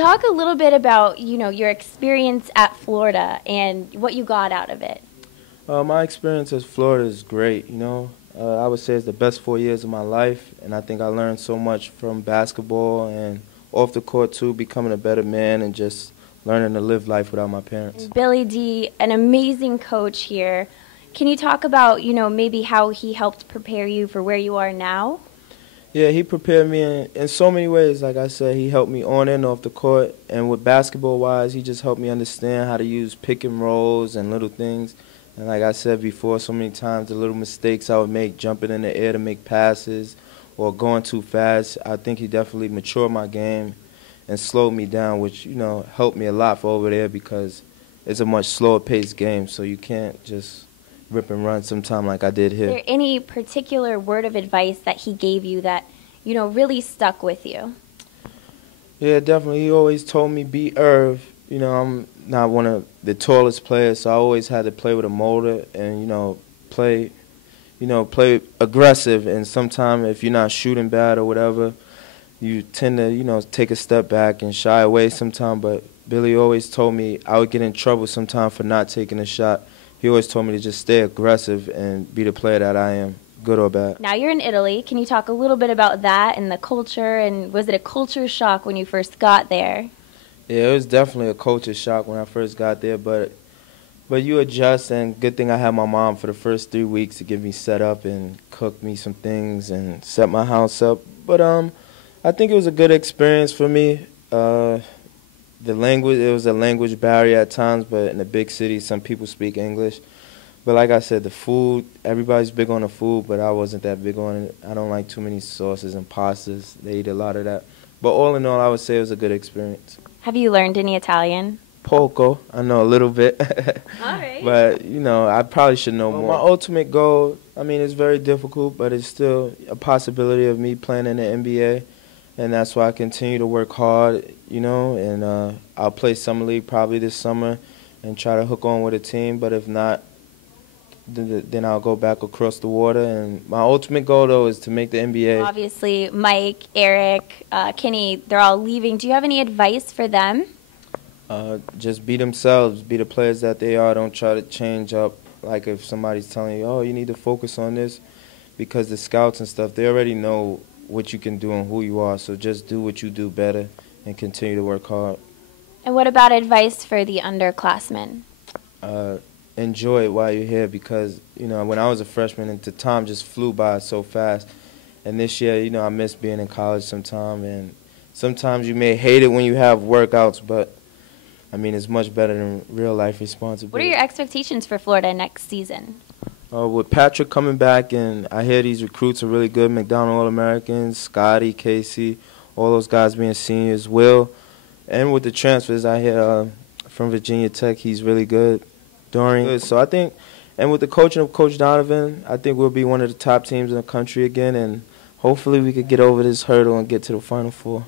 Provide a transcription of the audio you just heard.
Talk a little bit about, your experience at Florida and what you got out of it. My experience at Florida is great, I would say it's the best 4 years of my life, and I think I learned so much from basketball and off the court too, becoming a better man and just learning to live life without my parents. Billy D, an amazing coach here. Can you talk about, maybe how he helped prepare you for where you are now? Yeah, he prepared me in so many ways. Like I said, he helped me on and off the court, and with basketball-wise, he just helped me understand how to use pick and rolls and little things. And like I said before, so many times the little mistakes I would make jumping in the air to make passes or going too fast, I think he definitely matured my game and slowed me down, which, helped me a lot for over there because it's a much slower-paced game, so you can't just rip and run sometime like I did here. Is there any particular word of advice that he gave you that, really stuck with you? Yeah, definitely. He always told me, be Irv. I'm not one of the tallest players, so I always had to play with a motor and, play aggressive. And sometimes if you're not shooting bad or whatever, you tend to, take a step back and shy away sometimes. But Billy always told me I would get in trouble sometimes for not taking a shot. He always told me to just stay aggressive and be the player that I am, good or bad. Now you're in Italy. Can you talk a little bit about that and the culture? And was it a culture shock when you first got there? Yeah, it was definitely a culture shock when I first got there, but you adjust, and good thing I had my mom for the first 3 weeks to get me set up and cook me some things and set my house up. But I think it was a good experience for me. The language, it was a language barrier at times, but in the big cities, some people speak English. But like I said, the food, everybody's big on the food, but I wasn't that big on it. I don't like too many sauces and pastas. They eat a lot of that. But all in all, I would say it was a good experience. Have you learned any Italian? Poco. I know a little bit. All right. But, I probably should know more. My ultimate goal, it's very difficult, but it's still a possibility of me playing in the NBA. And that's why I continue to work hard, and I'll play Summer League probably this summer and try to hook on with a team. But if not, then I'll go back across the water. And my ultimate goal, though, is to make the NBA. Obviously, Mike, Eric, Kenny, they're all leaving. Do you have any advice for them? Just be themselves. Be the players that they are. Don't try to change up. Like if somebody's telling you, oh, you need to focus on this, because the scouts and stuff, they already know what you can do and who you are. So just do what you do better and continue to work hard. And what about advice for the underclassmen? Enjoy it while you're here, because, when I was a freshman, the time just flew by so fast. And this year, I miss being in college sometime. And sometimes you may hate it when you have workouts, but, it's much better than real-life responsibility. What are your expectations for Florida next season? With Patrick coming back, and I hear these recruits are really good, McDonald All-Americans, Scotty, Casey, all those guys being seniors, Will. And with the transfers, I hear from Virginia Tech, he's really good. Dorian. So I think, and with the coaching of Coach Donovan, I think we'll be one of the top teams in the country again, and hopefully we could get over this hurdle and get to the Final Four.